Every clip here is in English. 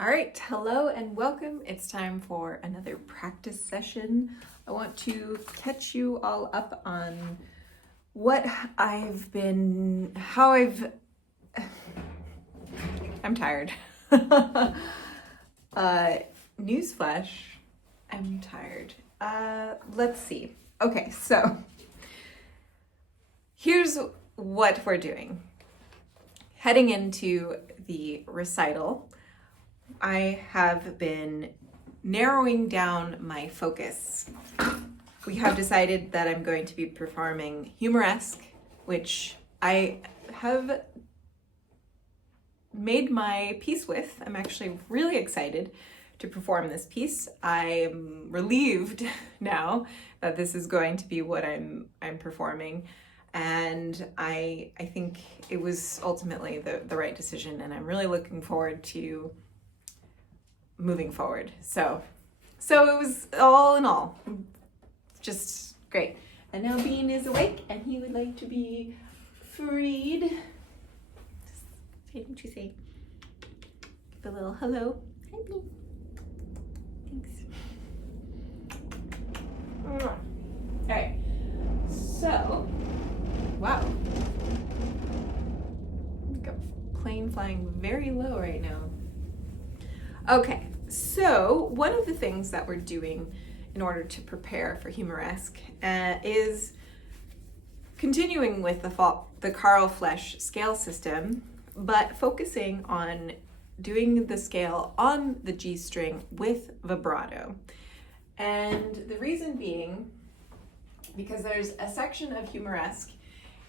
All right, hello and welcome. It's time for another practice session. I want to catch you all up on I'm tired. Newsflash, I'm tired. Let's see. Okay, so here's what we're doing. Heading into the recital, I have been narrowing down my focus. We have decided that I'm going to be performing Humoresque, which I have made my piece with. I'm actually really excited to perform this piece. I'm relieved now that this is going to be what I'm performing. And I think it was ultimately the right decision, and I'm really looking forward to moving forward. So it was all in all just great. And now Bean is awake and he would like to be freed. Why don't you say, give a little hello. Hi, Bean. Thanks. All right. So, wow. Like a plane flying very low right now. Okay, so one of the things that we're doing in order to prepare for Humoresque is continuing with the Carl Flesch scale system, but focusing on doing the scale on the G string with vibrato. And the reason being, because there's a section of Humoresque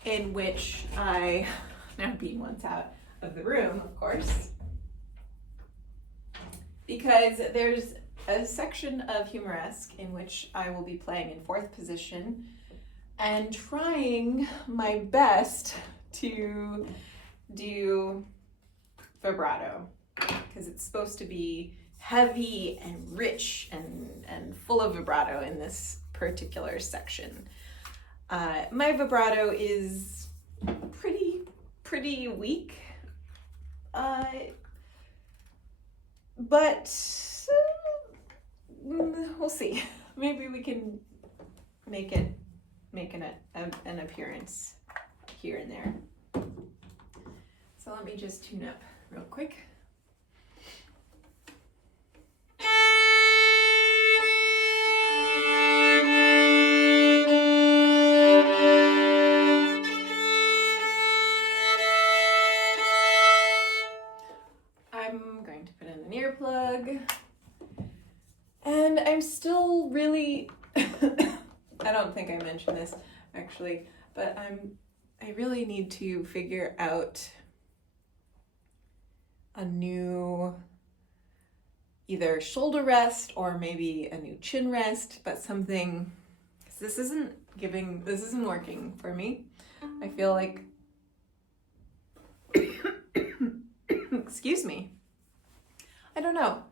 in which now Bean wants out of the room, of course, because there's a section of Humoresque in which I will be playing in fourth position and trying my best to do vibrato, because it's supposed to be heavy and rich and full of vibrato in this particular section. My vibrato is pretty weak, but we'll see. Maybe we can make an appearance here and there. So let me just tune up real quick. I'm going to put in an earplug. And I'm still really, I don't think I mentioned this actually, but I really need to figure out a new either shoulder rest or maybe a new chin rest, but something, because this isn't working for me. I feel like, excuse me, I don't know.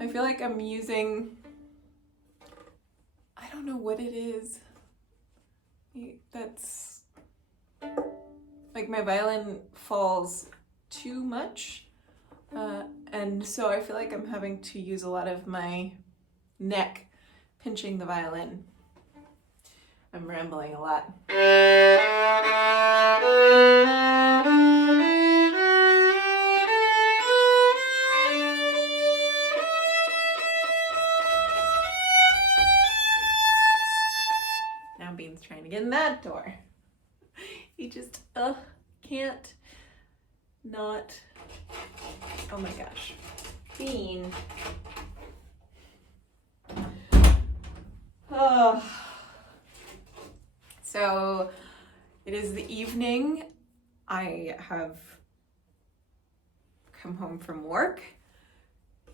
I feel like I'm using, I don't know what it is. That's, like my violin falls too much. And so I feel like I'm having to use a lot of my neck pinching the violin. I'm rambling a lot. Bean's trying to get in that door. He just can't not. Oh my gosh. Bean. Oh. So it is the evening. I have come home from work.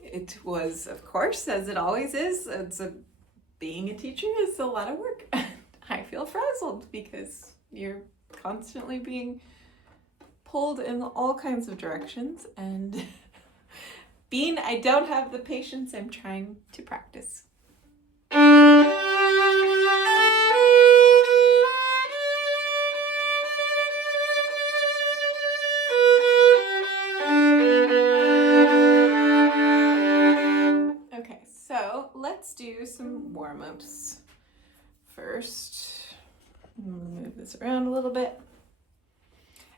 It was, of course, as it always is, being a teacher is a lot of work. I feel frazzled because you're constantly being pulled in all kinds of directions, and Bean, I don't have the patience. I'm trying to practice. do some warm-ups first. Move this around a little bit.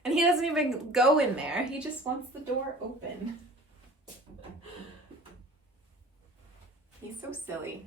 And he doesn't even go in there. He just wants the door open. He's so silly.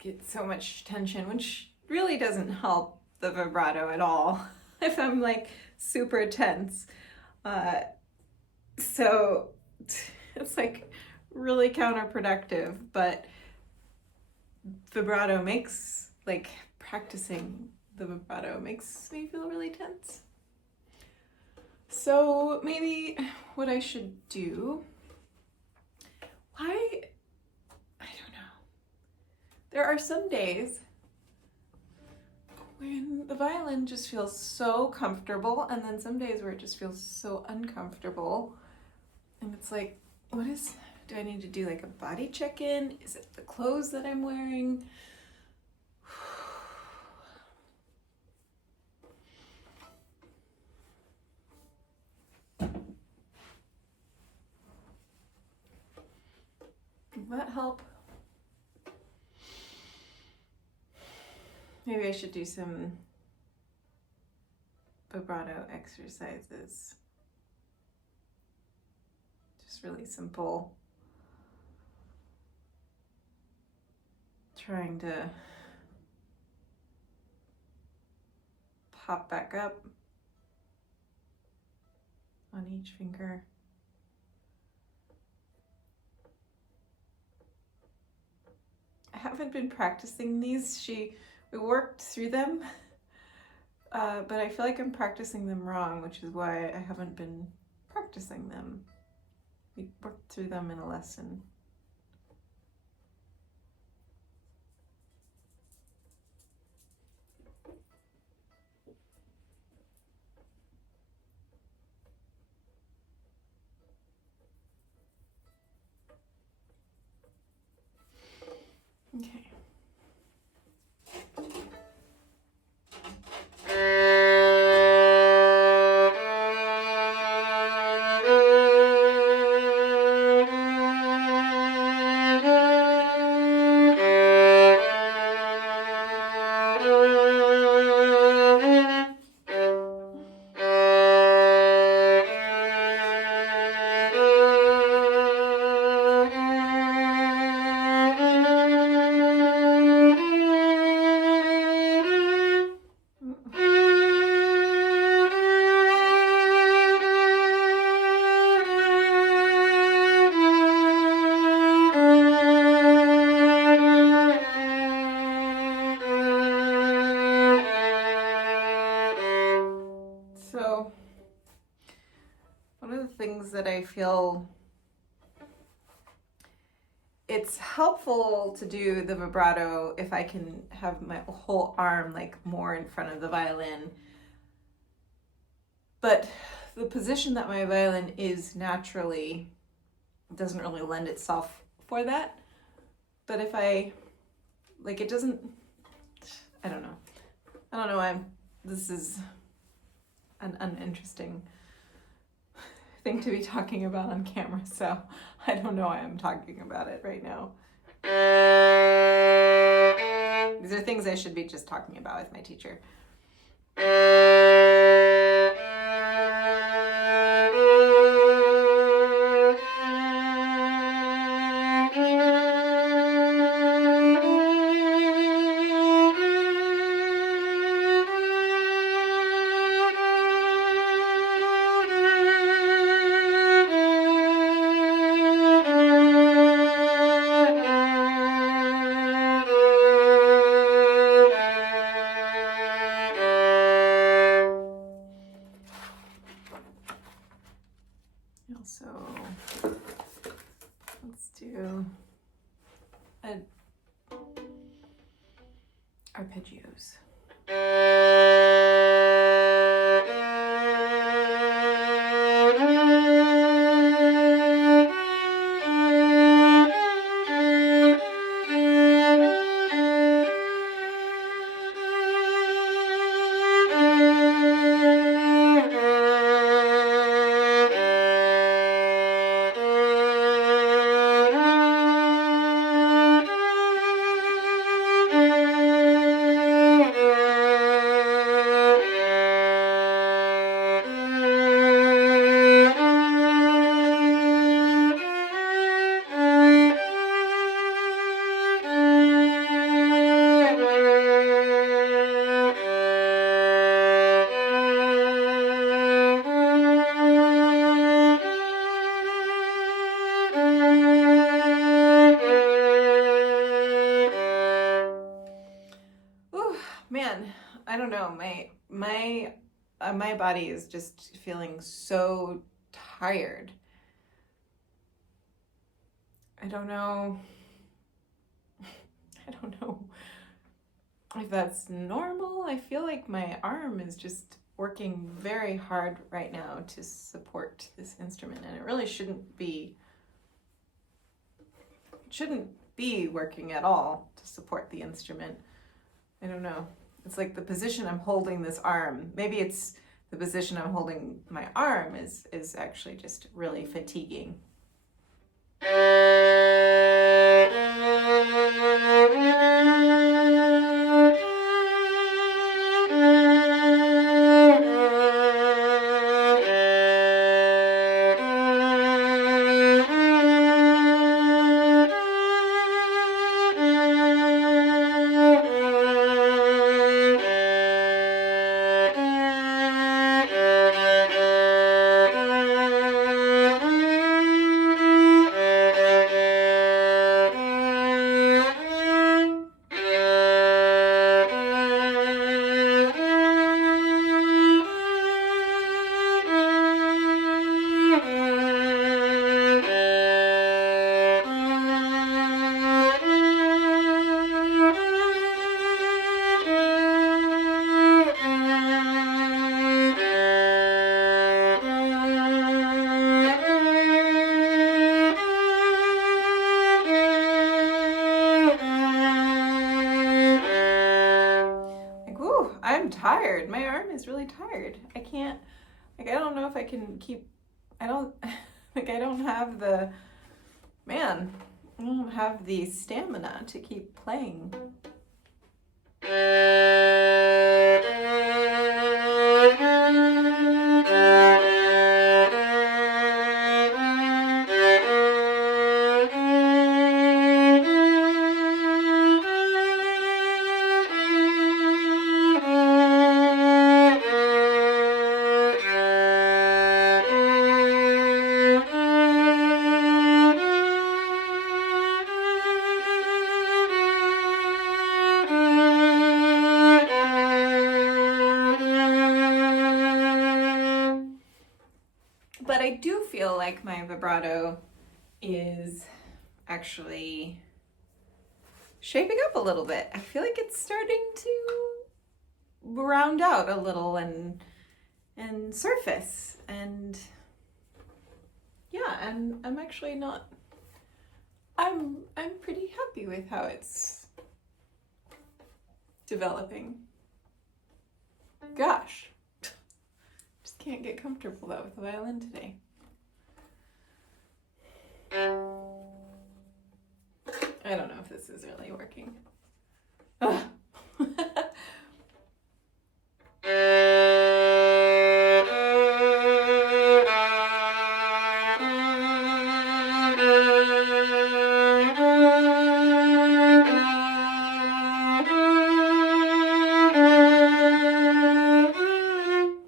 Get so much tension, which really doesn't help the vibrato at all if I'm like super tense. So it's like really counterproductive, but vibrato makes, like practicing the vibrato makes me feel really tense. So maybe what I should do, I don't know. There are some days when the violin just feels so comfortable, and then some days where it just feels so uncomfortable. And it's like, do I need to do like a body check-in? Is it the clothes that I'm wearing? Will that help? Maybe I should do some vibrato exercises. Just really simple. Trying to pop back up on each finger. I have haven't been practicing these. We worked through them, but I feel like I'm practicing them wrong, which is why I haven't been practicing them. We worked through them in a lesson. Okay. So, one of the things that I feel it's helpful to do the vibrato if I can have my whole arm like more in front of the violin. But the position that my violin is naturally doesn't really lend itself for that. But if I, like, it doesn't, I don't know, this is an uninteresting thing to be talking about on camera, so I don't know why I'm talking about it right now. These are things I should be just talking about with my teacher. So let's do arpeggios. Man, I don't know. My body is just feeling so tired. I don't know if that's normal. I feel like my arm is just working very hard right now to support this instrument, and it really shouldn't be working at all to support the instrument. I don't know. It's like the position I'm holding this arm. Maybe it's the position I'm holding my arm is actually just really fatiguing. I'm tired. My arm is really tired. I can't, like, I don't know if I can keep, I don't, like, I don't have the, man, I don't have the stamina to keep playing. But I do feel like my vibrato is actually shaping up a little bit. I feel like it's starting to round out a little and surface, and yeah, and I'm actually not, I'm pretty happy with how it's developing. Gosh. Just can't get comfortable though with the violin today. I don't know if this is really working. Ugh.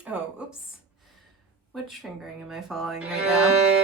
Oh, oops. Which fingering am I following right now?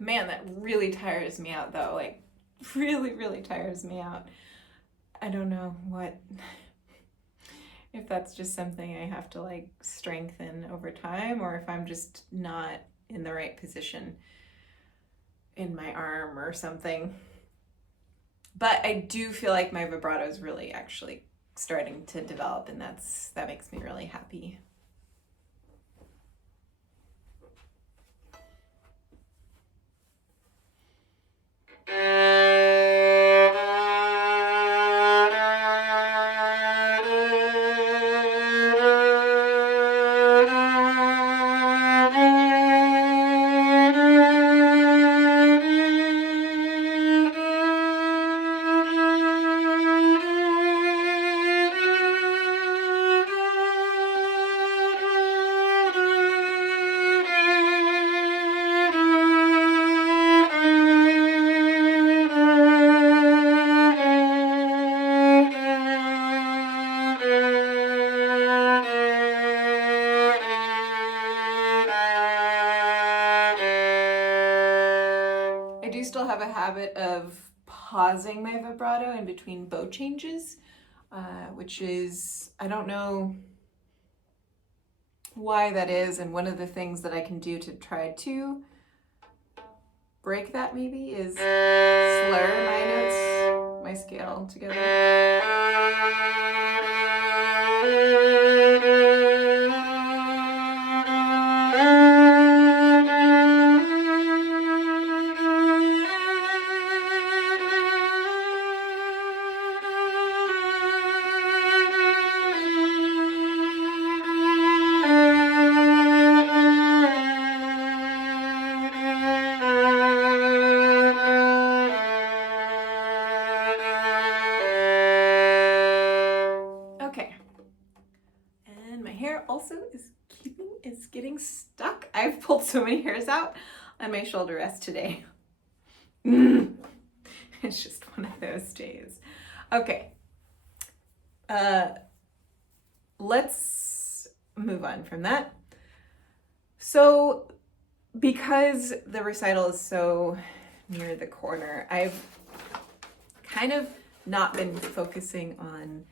Man, that really tires me out though, like really tires me out. I don't know what, if that's just something I have to like strengthen over time, or if I'm just not in the right position in my arm or something. But I do feel like my vibrato is really actually starting to develop, and that makes me really happy. Still have a habit of pausing my vibrato in between bow changes, which is, I don't know why that is, and one of the things that I can do to try to break that maybe is slur my notes, my scale together. Also is getting stuck. I've pulled so many hairs out on my shoulder rest today. It's just one of those days. Okay. Let's move on from that. So, because the recital is so near the corner, I've kind of not been focusing on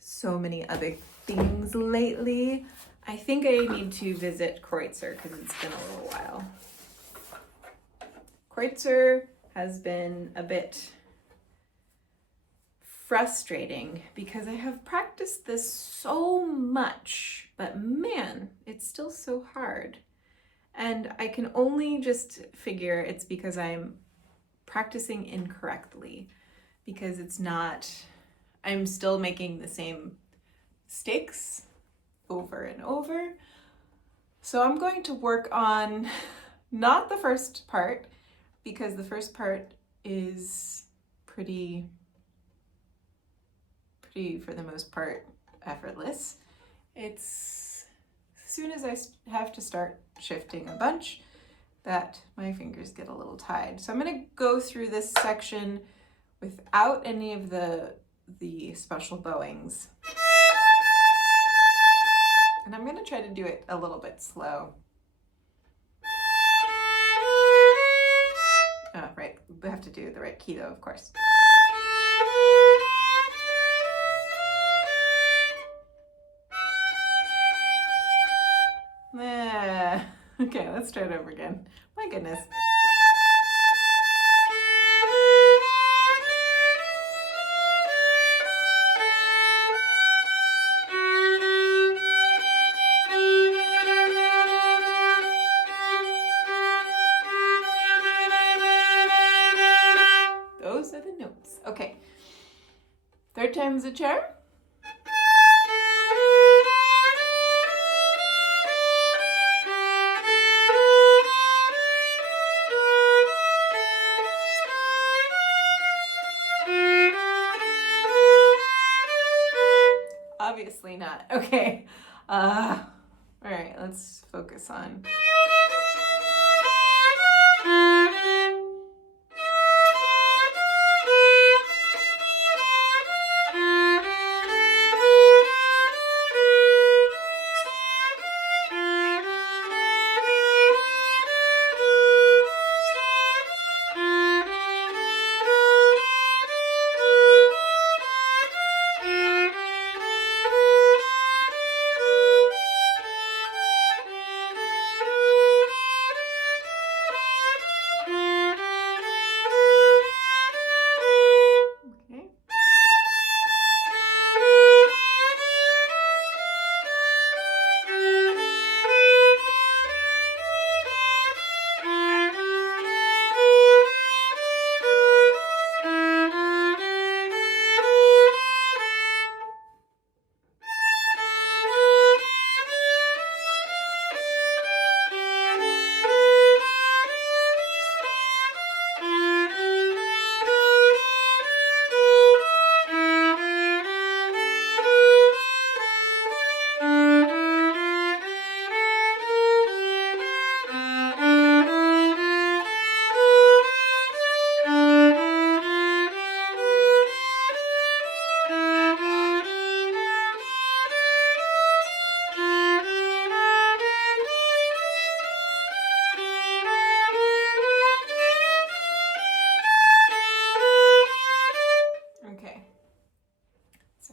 so many other things lately. I think I need to visit Kreutzer because it's been a little while. Kreutzer has been a bit frustrating because I have practiced this so much, but man, it's still so hard. And I can only just figure it's because I'm practicing incorrectly, because I'm still making the same mistakes over and over. So I'm going to work on not the first part, because the first part is pretty, for the most part, effortless. It's as soon as I have to start shifting a bunch that my fingers get a little tied. So I'm going to go through this section without any of the special bowings. And I'm going to try to do it a little bit slow. Oh, right. We have to do the right key though, of course. Okay, let's start over again. My goodness. Those are the notes. Okay. Third time's a charm. Obviously not. Okay. All right, let's focus on.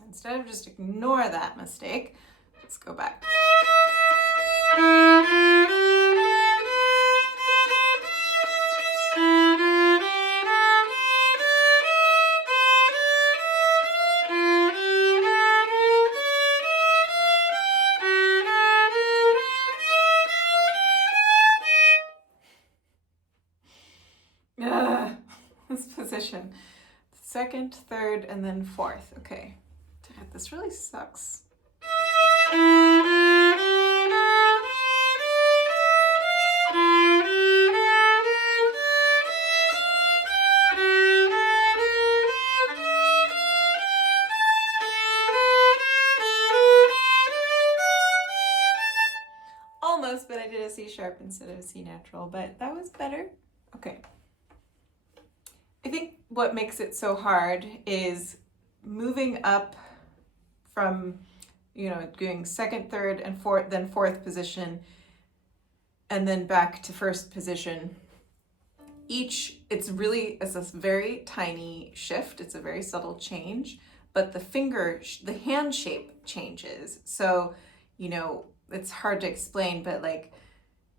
Instead of just ignore that mistake, let's go back. This position. Second, third, and then fourth. Okay. God, this really sucks. Almost, but I did a C sharp instead of a C natural, but that was better. Okay. I think what makes it so hard is moving up from, doing second, third, and fourth, then fourth position, and then back to first position. It's a very tiny shift. It's a very subtle change, but the hand shape changes. So, it's hard to explain, but like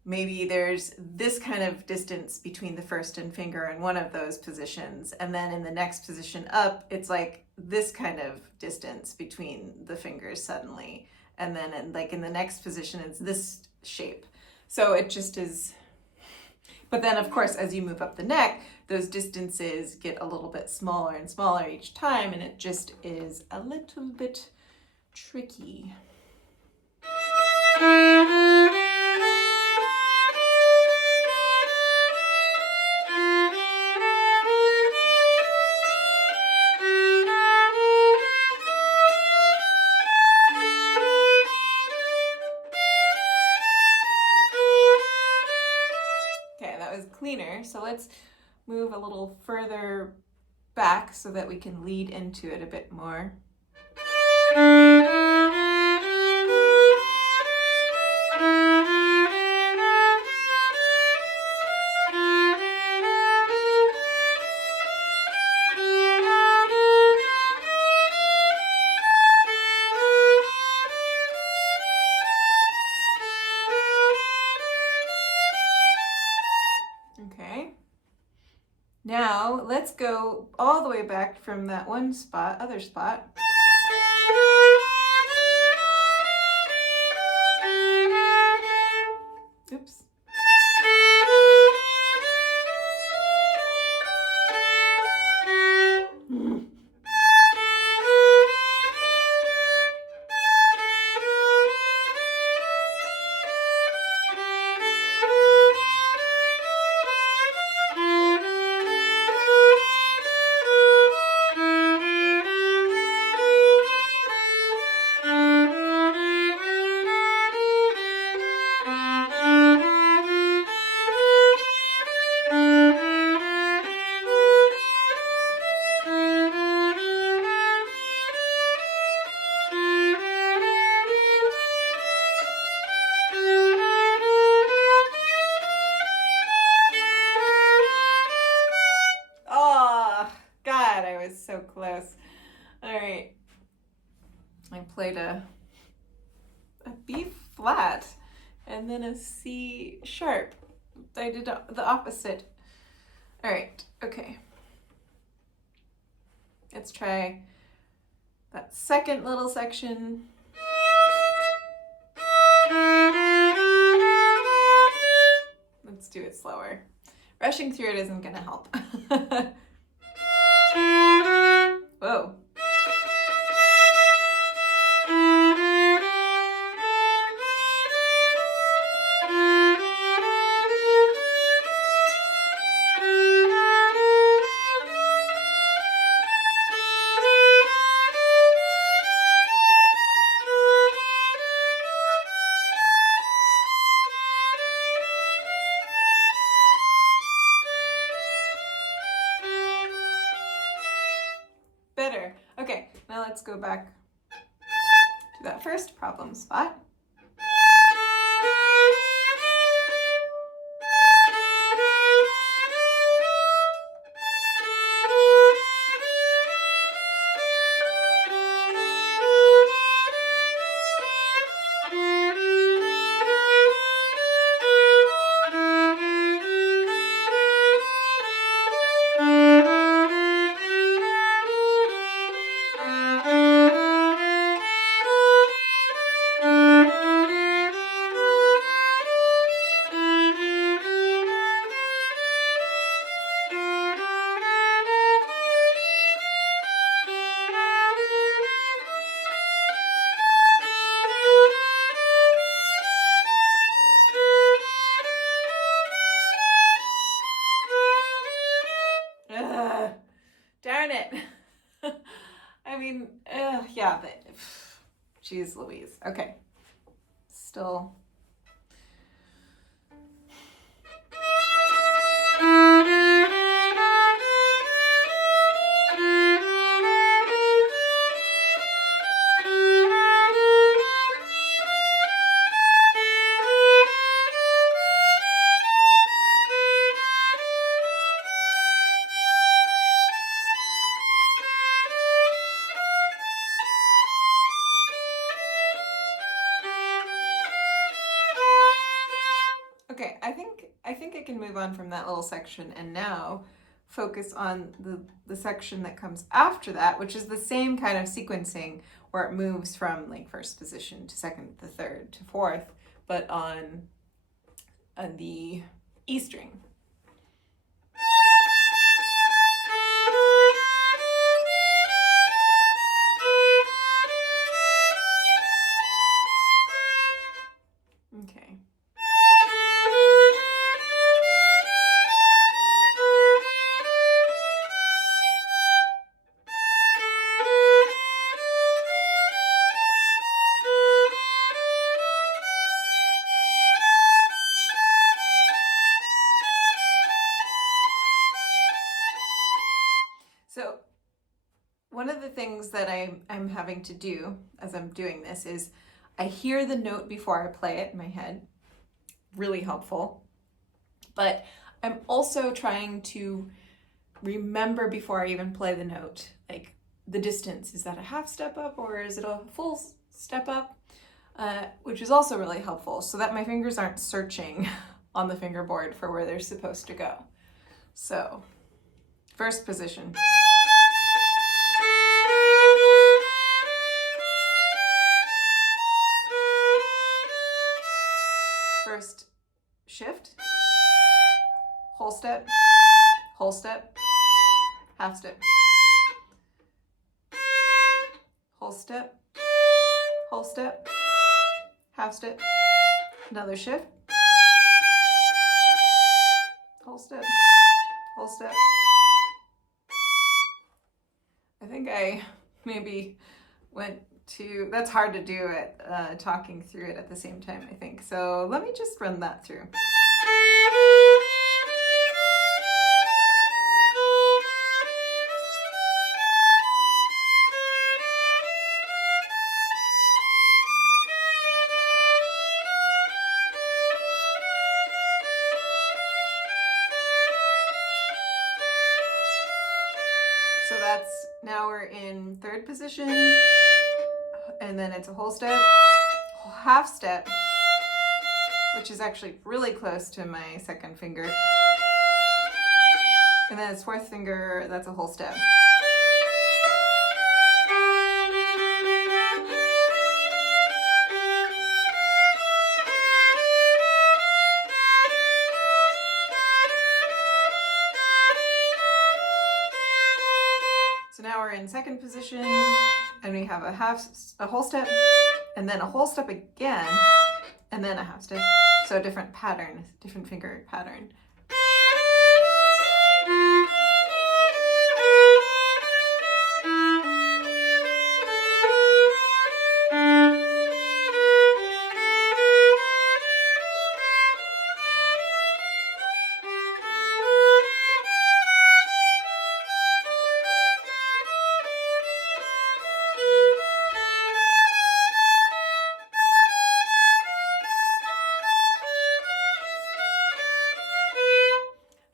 maybe there's this kind of distance between the first and finger in one of those positions. And then in the next position up, it's like this kind of distance between the fingers suddenly. And then in the next position, it's this shape. So it just is. But then, of course, as you move up the neck, those distances get a little bit smaller and smaller each time, and it just is a little bit tricky. Cleaner. So let's move a little further back so that we can lead into it a bit more. Now let's go all the way back from that other spot. Oops. So close. All right. I played a B flat and then a C sharp. I did the opposite. All right. Okay. Let's try that second little section. Let's do it slower. Rushing through it isn't going to help. Whoa. Better. Okay, now let's go back to that first problem spot. Darn it. I mean, yeah, but geez Louise. Okay. Still. Okay, I think I can move on from that little section and now focus on the section that comes after that, which is the same kind of sequencing where it moves from like first position to second to third to fourth, but on the E string. Okay. So one of the things that I'm having to do as I'm doing this is I hear the note before I play it in my head. Really helpful. But I'm also trying to remember before I even play the note, like the distance. Is that a half step up or is it a full step up? Which is also really helpful so that my fingers aren't searching on the fingerboard for where they're supposed to go. So, first position. First shift, whole step, half step, whole step, half step, another shift, whole step. I think I maybe went to, that's hard to do it, talking through it at the same time, I think. So let me just run that through. So that's, now we're in third position, and then it's a whole step, half step, which is actually really close to my second finger. And then it's fourth finger, that's a whole step. So now we're in second position, and we have a whole step, and then a whole step again, and then a half step. So a different pattern, different finger pattern.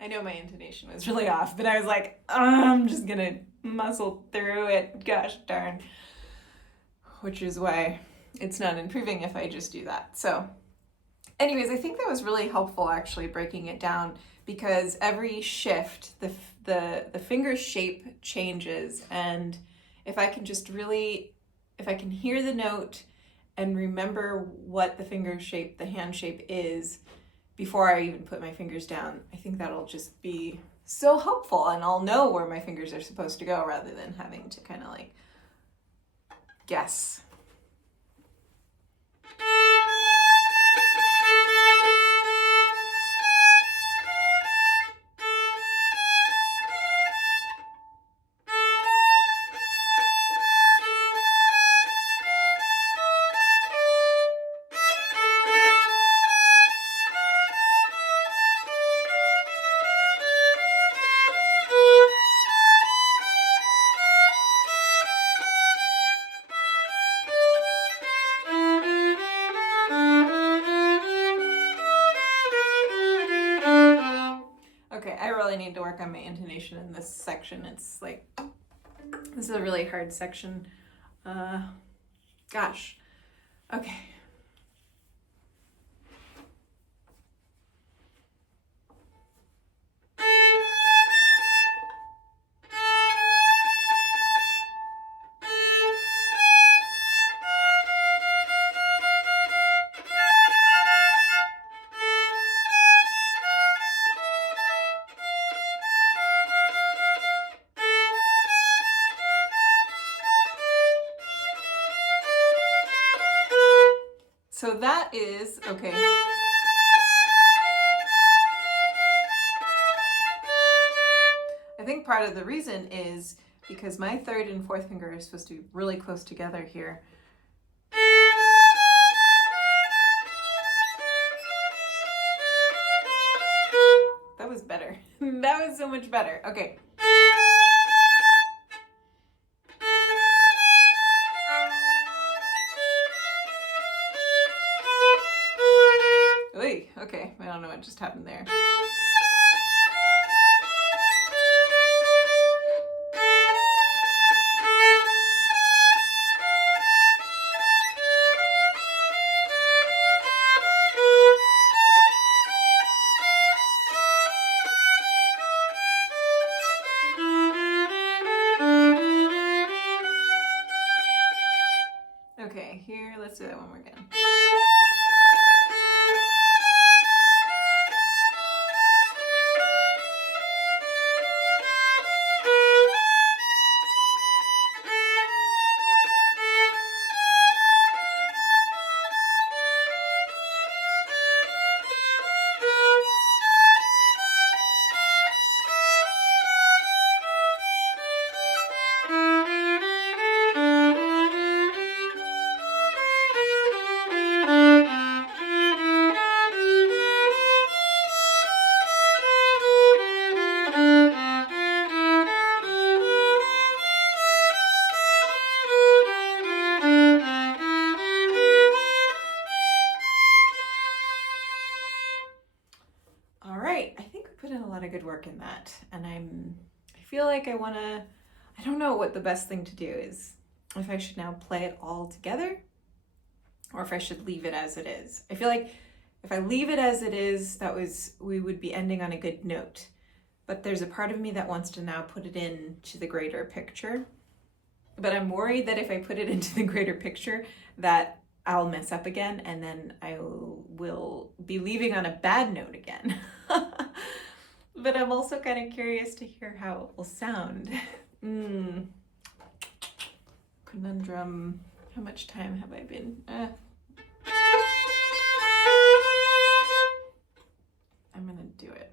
I know my intonation was really off, but I was like, I'm just gonna muscle through it, gosh darn. Which is why it's not improving if I just do that. So anyways, I think that was really helpful actually breaking it down, because every shift, the finger shape changes, and if I can just really, if I can hear the note and remember what the finger shape, the hand shape is, before I even put my fingers down, I think that'll just be so helpful, and I'll know where my fingers are supposed to go rather than having to kind of like guess. Okay, I really need to work on my intonation in this section. It's like, this is a really hard section. Gosh. Okay. So that is, okay. I think part of the reason is because my third and fourth finger are supposed to be really close together here. That was better. That was so much better. Okay. Oy, okay, I don't know what just happened there. Okay, here, let's do that one more again. All right, I think we put in a lot of good work in that, and I feel like I don't know what the best thing to do is, if I should now play it all together, or if I should leave it as it is. I feel like if I leave it as it is, we would be ending on a good note, but there's a part of me that wants to now put it into the greater picture, but I'm worried that if I put it into the greater picture, that I'll mess up again, and then I will be leaving on a bad note again. But I'm also kind of curious to hear how it will sound. Conundrum. How much time have I been? I'm gonna do it.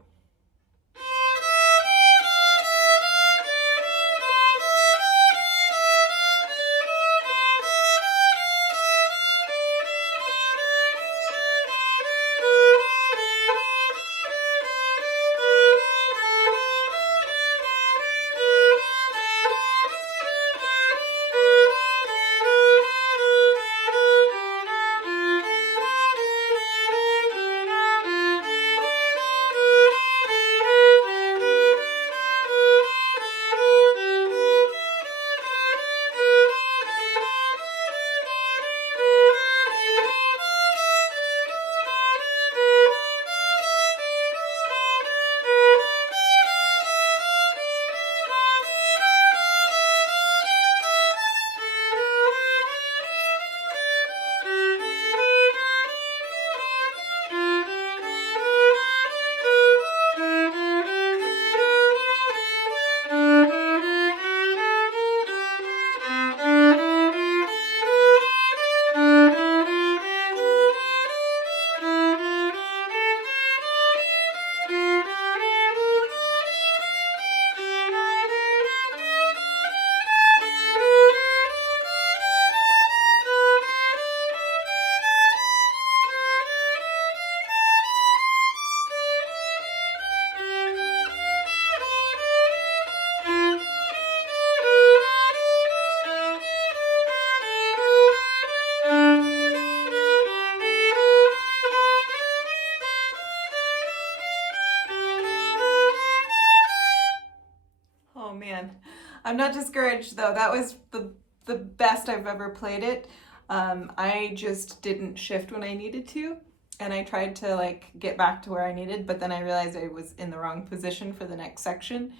I'm not discouraged though. That was the best I've ever played it. I just didn't shift when I needed to, and I tried to like get back to where I needed, but then I realized I was in the wrong position for the next section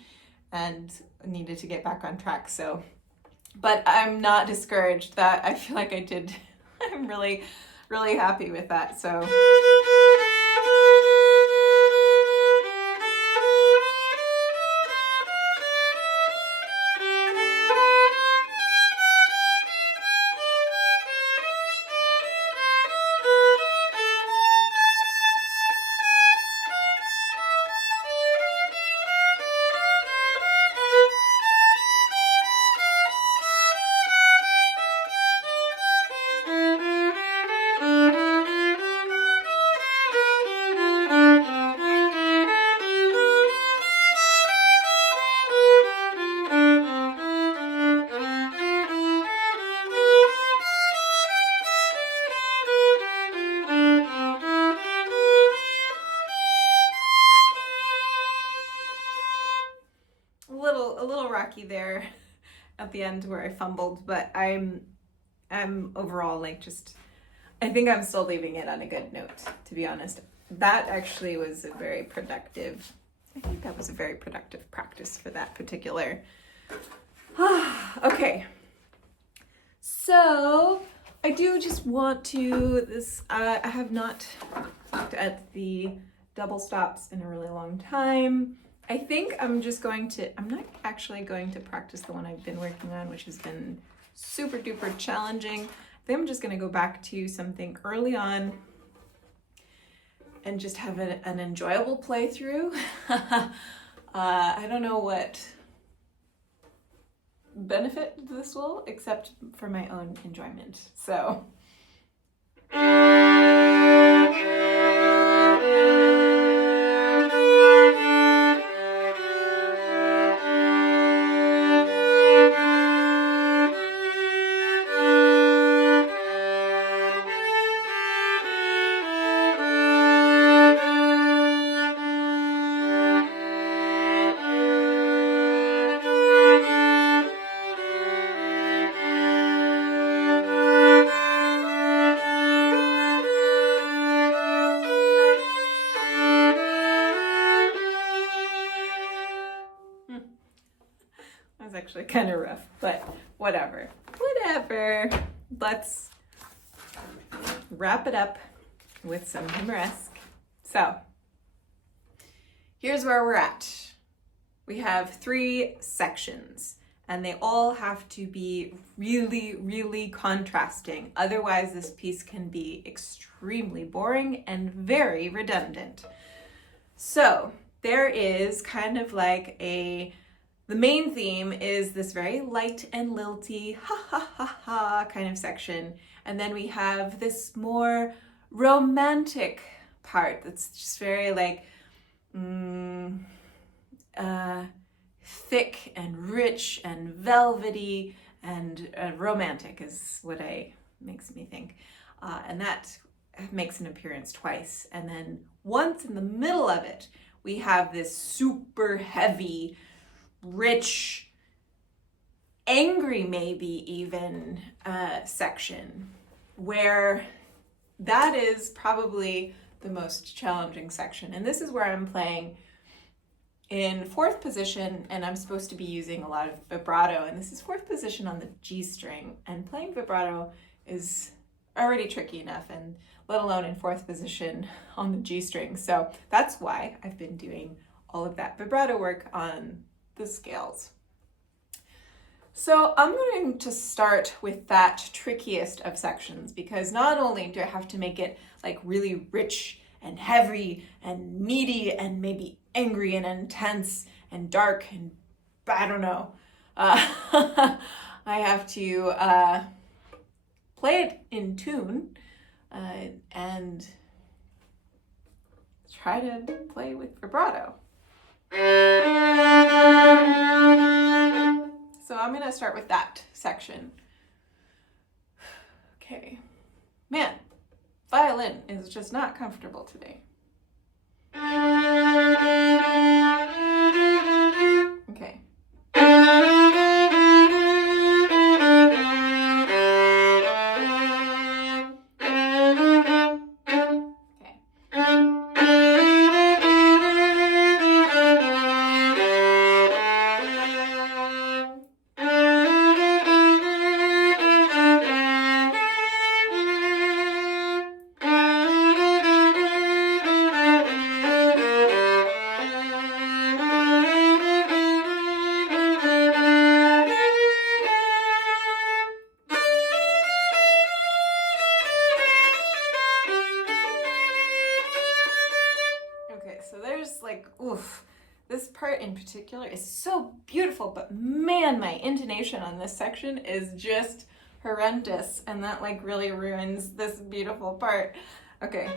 and needed to get back on track. So, but I'm not discouraged. That I feel like I did. I'm really, really happy with that. So. little rocky there at the end where I fumbled, but I'm overall like just, I think I'm still leaving it on a good note, to be honest. That actually was a very productive, I think that was a very productive practice for that particular. Okay. So I do just want to, I have not looked at the double stops in a really long time. I think I'm not actually going to practice the one I've been working on, which has been super duper challenging. I think I'm just going to go back to something early on and just have an enjoyable playthrough. I don't know what benefit this will, except for my own enjoyment. So. Actually kind of rough, but whatever. Let's wrap it up with some humoresque. So here's where we're at. We have 3 sections and they all have to be really, really contrasting. Otherwise this piece can be extremely boring and very redundant. So there is kind of like the main theme is this very light and lilty, ha ha ha ha kind of section. And then we have this more romantic part that's just very like thick and rich and velvety and romantic is what makes me think. And that makes an appearance twice. And then once in the middle of it, we have this super heavy, rich, angry maybe even section where that is probably the most challenging section. And this is where I'm playing in 4th position and I'm supposed to be using a lot of vibrato, and this is 4th position on the G string, and playing vibrato is already tricky enough, and let alone in 4th position on the G string. So that's why I've been doing all of that vibrato work on the scales. So I'm going to start with that trickiest of sections, because not only do I have to make it like really rich and heavy and meaty and maybe angry and intense and dark and I don't know, I have to play it in tune and try to play with vibrato. So I'm going to start with that section. Okay. Man, violin is just not comfortable today. Okay. This part in particular is so beautiful, but man, my intonation on this section is just horrendous, and that like really ruins this beautiful part. Okay.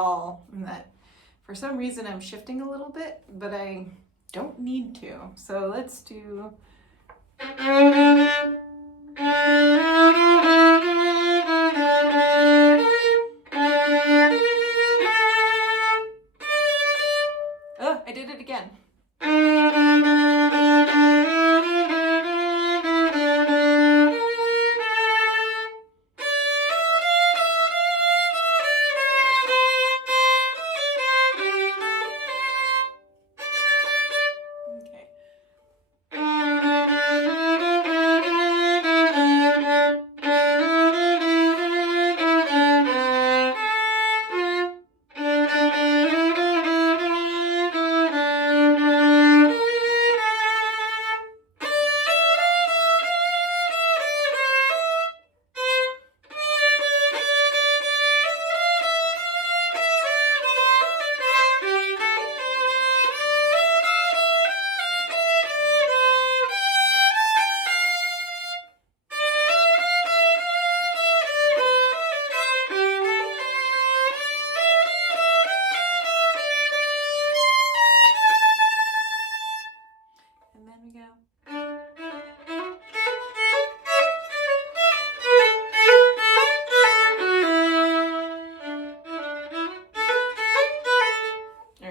all, and that for some reason I'm shifting a little bit, but I don't need to. So let's do... Oh, I did it again.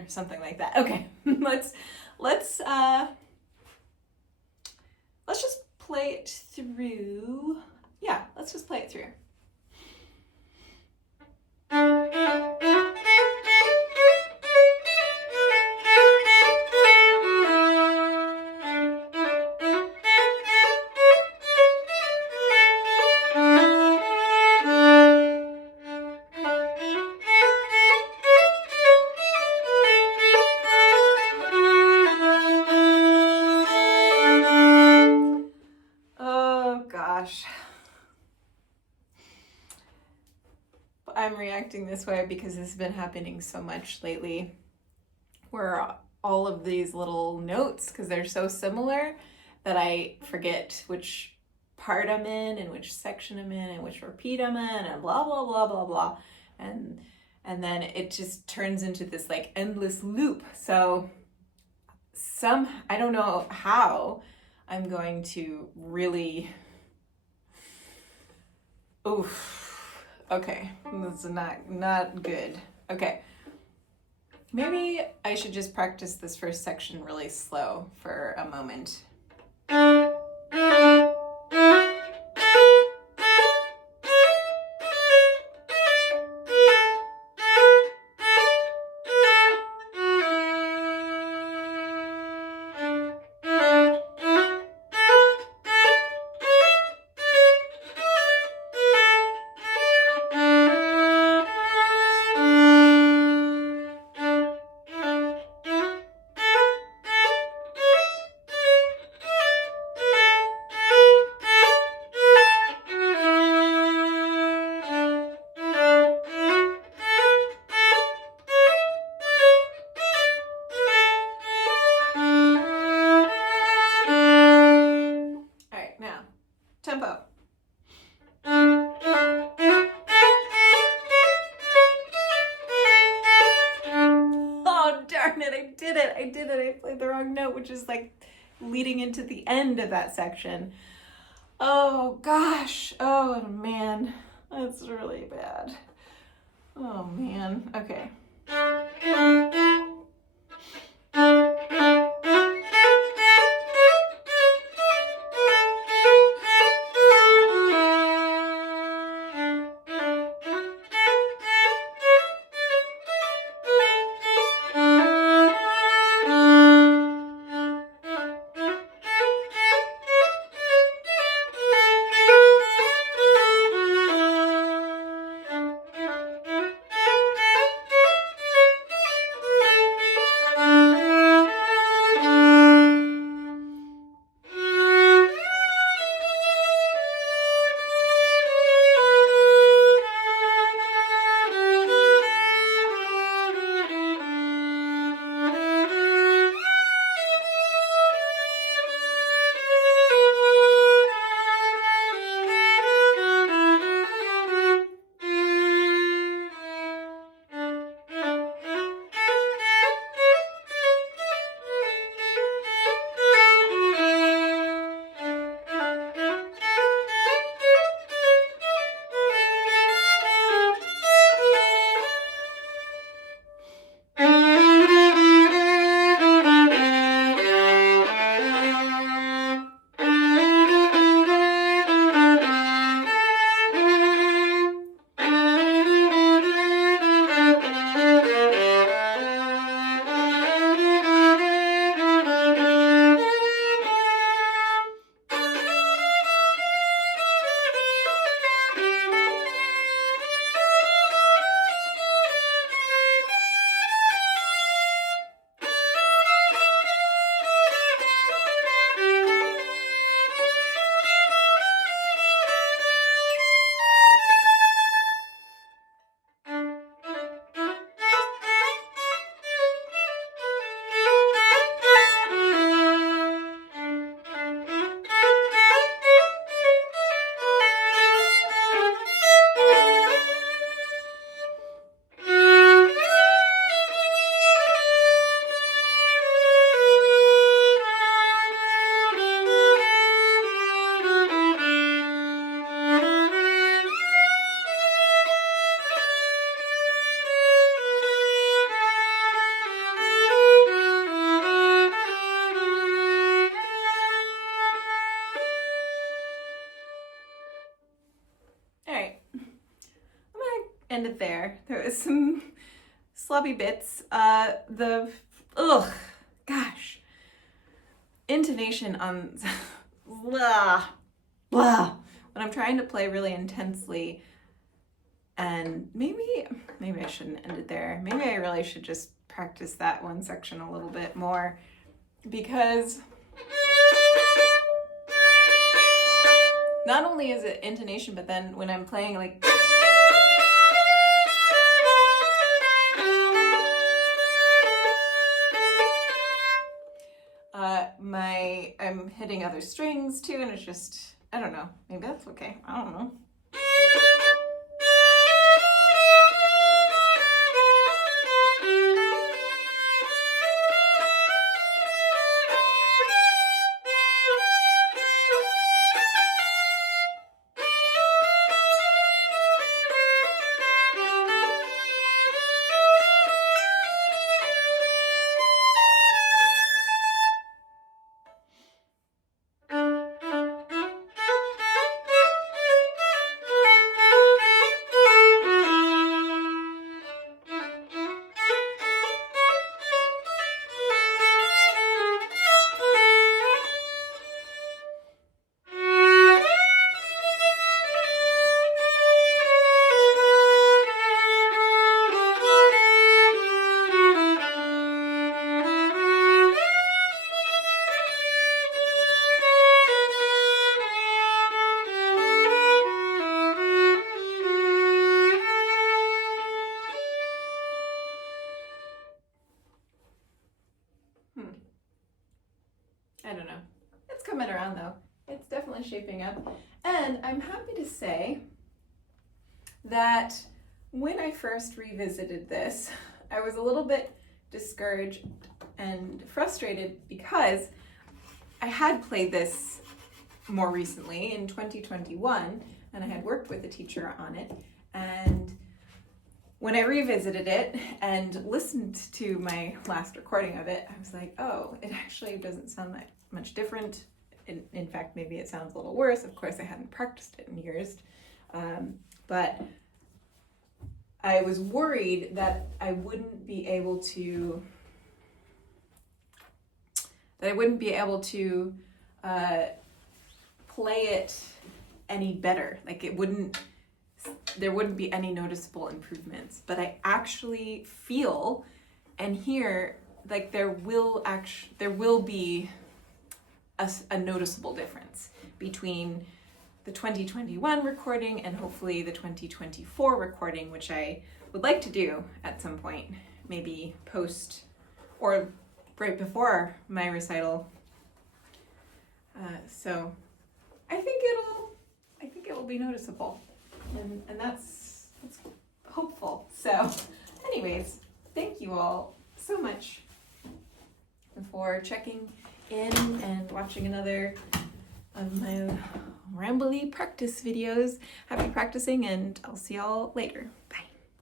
Something like that. Okay, let's just play it through. Yeah, let's just play it through. I'm reacting this way because this has been happening so much lately, where all of these little notes, because they're so similar, that I forget which part I'm in and which section I'm in and which repeat I'm in and blah blah blah blah blah, and then it just turns into this like endless loop. So I don't know how I'm going to really... Oof. Okay, this is not good. Okay, maybe I should just practice this first section really slow for a moment. Tempo. Oh, darn it, I did it. I played the wrong note, which is like leading into the end of that section. Oh, gosh. Oh, man. That's really bad. Oh, man. Okay. end it there. There was some sloppy bits. Gosh. Intonation on blah, blah. When I'm trying to play really intensely, and maybe I shouldn't end it there. Maybe I really should just practice that one section a little bit more, because not only is it intonation, but then when I'm playing like I'm hitting other strings too, and it's just, I don't know, maybe that's okay, I don't know. I don't know. It's coming around though. It's definitely shaping up. And I'm happy to say that when I first revisited this, I was a little bit discouraged and frustrated because I had played this more recently in 2021, and I had worked with a teacher on it. And when I revisited it and listened to my last recording of it, I was like, oh, it actually doesn't sound that much different. In fact, maybe it sounds a little worse. Of course, I hadn't practiced it in years. But I was worried that I wouldn't be able to play it any better. Like there wouldn't be any noticeable improvements. But I actually feel and hear like there will be a noticeable difference between the 2021 recording and hopefully the 2024 recording, which I would like to do at some point, maybe post or right before my recital. So I think it'll be noticeable, and that's hopeful. So anyways, thank you all so much for checking in and watching another of my rambly practice videos. Happy practicing, and I'll see y'all later.